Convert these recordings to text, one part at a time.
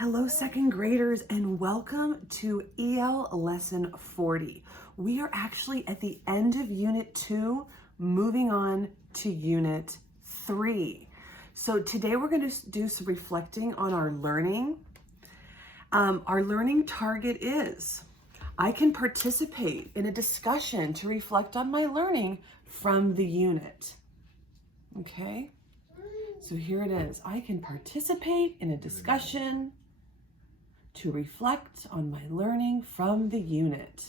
Hello, second graders, and welcome to EL Lesson 40. We are actually at the end of Unit 2, moving on to Unit 3. So today we're going to do some reflecting on our learning. Our learning target is, I can participate in a discussion to reflect on my learning from the unit. Okay? So here it is. I can participate in a discussion to reflect on my learning from the unit.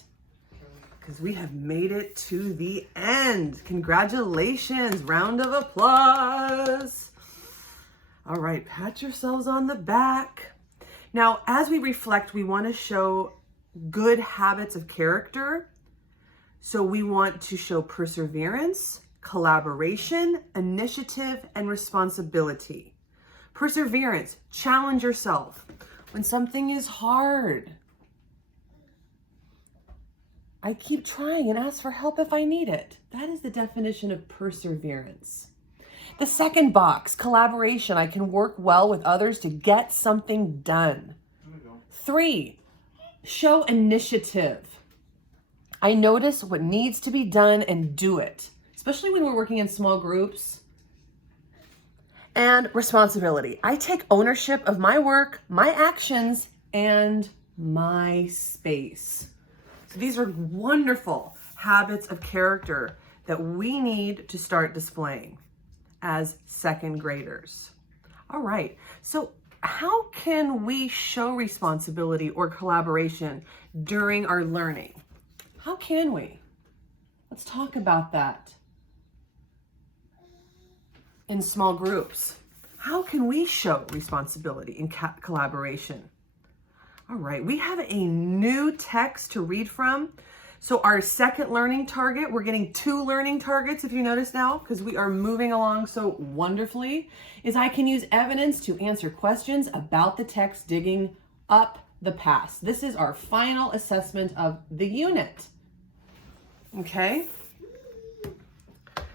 Because we have made it to the end. Congratulations. Round of applause. All right, pat yourselves on the back. Now, as we reflect, we want to show good habits of character. So we want to show perseverance, collaboration, initiative, and responsibility. Perseverance, challenge yourself. When something is hard, I keep trying and ask for help if I need it. That is the definition of perseverance. The second box, collaboration. I can work well with others to get something done. 3, show initiative. I notice what needs to be done and do it, especially when we're working in small groups. And responsibility. I take ownership of my work, my actions, and my space. So these are wonderful habits of character that we need to start displaying as second graders. All right, so how can we show responsibility or collaboration during our learning? How can we? Let's talk about that. In small groups, how can we show responsibility and collaboration? All right, we have a new text to read from. So our second learning target, we're getting 2 learning targets, if you notice now, because we are moving along so wonderfully, is I can use evidence to answer questions about the text digging up the past. This is our final assessment of the unit. Okay?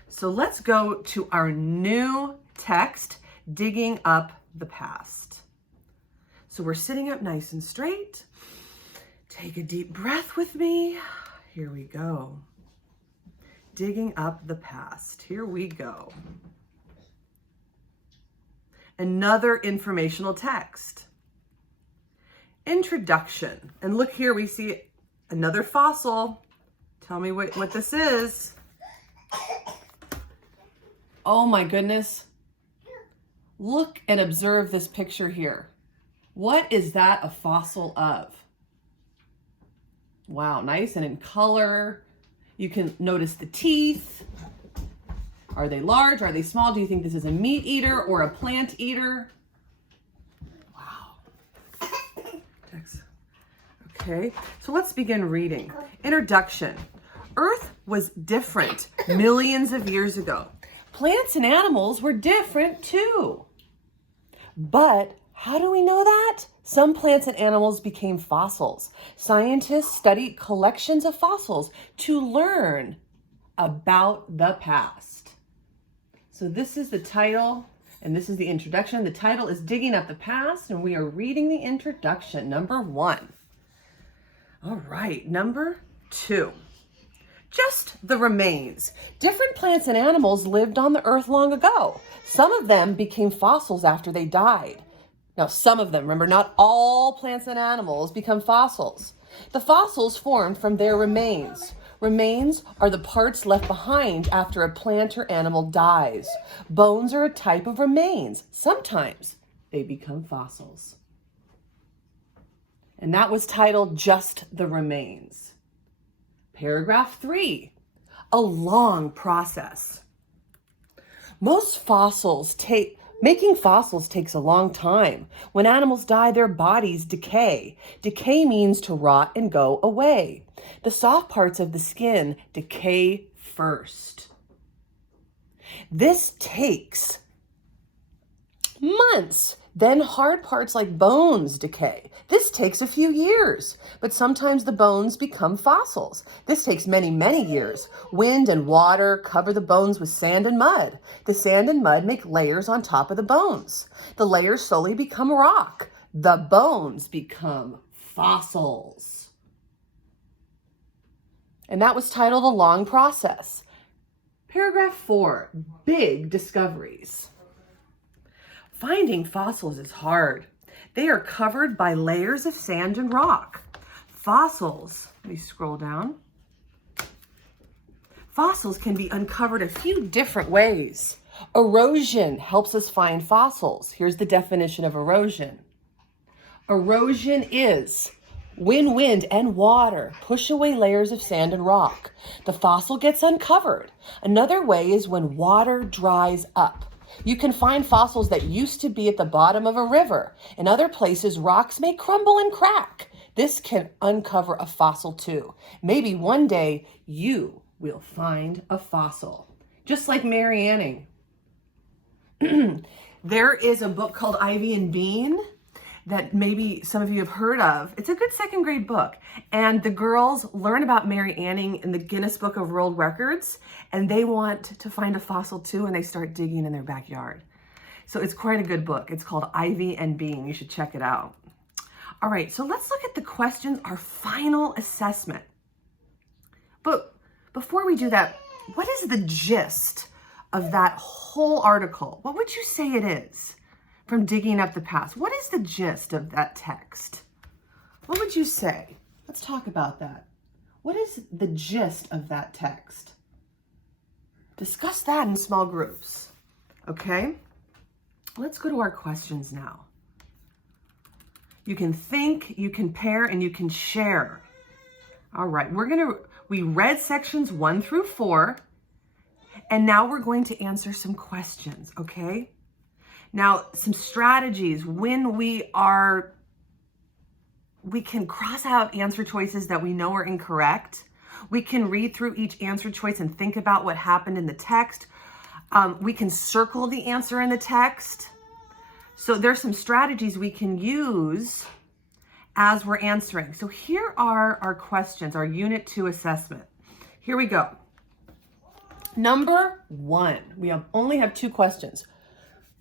So let's go to our new text, digging up the past. So we're sitting up nice and straight. Take a deep breath with me. Here we go. Digging up the past. Here we go. Another informational text. Introduction. And look here, we see another fossil. Tell me what this is. Oh my goodness. Look and observe this picture here. What is that a fossil of? Wow, nice and in color. You can notice the teeth. Are they large? Are they small? Do you think this is a meat eater or a plant eater? Wow. Okay, so let's begin reading. Introduction. Earth was different millions of years ago. Plants and animals were different too. But how do we know that? Some plants and animals became fossils. Scientists studied collections of fossils to learn about the past. So this is the title, and this is the introduction. The title is Digging Up the Past, and we are reading the introduction, number 1. All right, number 2. Just the remains. Different plants and animals lived on the earth long ago. Some of them became fossils after they died. Now, some of them, remember, not all plants and animals become fossils. The fossils formed from their remains. Remains are the parts left behind after a plant or animal dies. Bones are a type of remains. Sometimes they become fossils. And that was titled Just the Remains. Paragraph 3, a long process. Making fossils takes a long time. When animals die, their bodies decay. Decay means to rot and go away. The soft parts of the skin decay first. This takes months. Then hard parts like bones decay. This takes a few years, but sometimes the bones become fossils. This takes many, many years. Wind and water cover the bones with sand and mud. The sand and mud make layers on top of the bones. The layers slowly become rock. the bones become fossils. And that was titled A Long Process. Paragraph 4, big discoveries. Finding fossils is hard. They are covered by layers of sand and rock. Fossils, let me scroll down. Fossils can be uncovered a few different ways. Erosion helps us find fossils. Here's the definition of erosion. Erosion is when wind and water push away layers of sand and rock. The fossil gets uncovered. Another way is when water dries up. You can find fossils that used to be at the bottom of a river. In other places, rocks may crumble and crack. This can uncover a fossil too. Maybe one day you will find a fossil. Just like Mary Anning. There is a book called Ivy and Bean that maybe some of you have heard of. It's a good second grade book. And the girls learn about Mary Anning in the Guinness Book of World Records, and they want to find a fossil too, and they start digging in their backyard. So it's quite a good book. It's called Ivy and Bean. You should check it out. All right, so let's look at the questions, our final assessment. But before we do that, what is the gist of that whole article? What would you say it is? From Digging Up the Past. What is the gist of that text? What would you say? Let's talk about that. What is the gist of that text? Discuss that in small groups. Okay? Let's go to our questions now. You can think, you can pair, and you can share. All right, we read sections 1 through 4, and now we're going to answer some questions, okay? Now, some strategies when we can cross out answer choices that we know are incorrect. We can read through each answer choice and think about what happened in the text. We can circle the answer in the text. So there's some strategies we can use as we're answering. So here are our questions, our Unit 2 assessment. Here we go. Number 1, we only have 2 questions.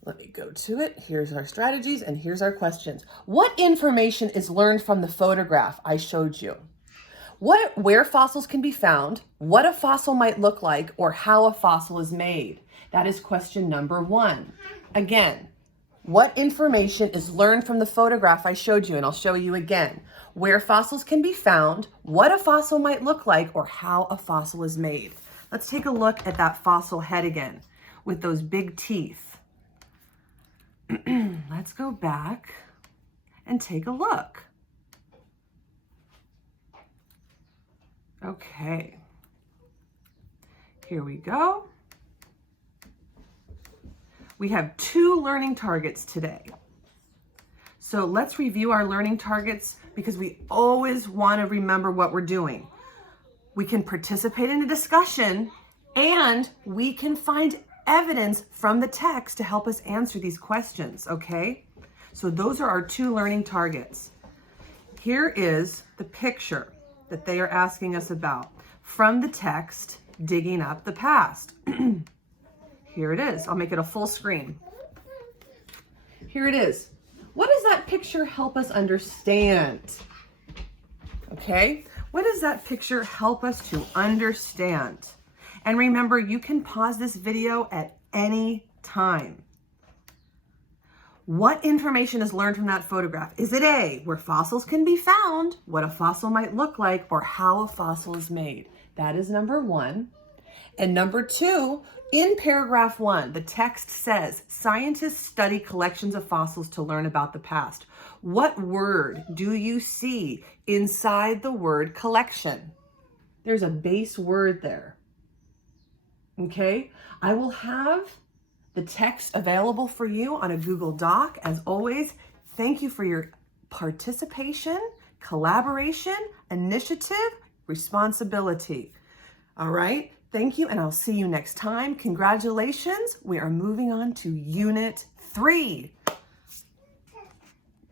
Let me go to it. Here's our strategies and here's our questions. What information is learned from the photograph I showed you? Where fossils can be found, what a fossil might look like, or how a fossil is made? That is question number 1. Again, what information is learned from the photograph I showed you? And I'll show you again. Where fossils can be found, what a fossil might look like, or how a fossil is made. Let's take a look at that fossil head again with those big teeth. Let's go back and take a look. Okay, here we go. We have 2 learning targets today. So let's review our learning targets because we always want to remember what we're doing. We can participate in a discussion and we can find evidence from the text to help us answer these questions, okay? So those are our 2 learning targets. Here is the picture that they are asking us about from the text, Digging Up the Past. Here it is. I'll make it a full screen. Here it is. What does that picture help us understand? Okay, what does that picture help us to understand? And remember, you can pause this video at any time. What information is learned from that photograph? Is it A, where fossils can be found, what a fossil might look like, or how a fossil is made? That is number 1. And number 2, in paragraph 1, the text says, scientists study collections of fossils to learn about the past. What word do you see inside the word collection? There's a base word there. Okay, I will have the text available for you on a Google Doc. As always, thank you for your participation, collaboration, initiative, responsibility. All right, thank you, and I'll see you next time. Congratulations, we are moving on to Unit 3.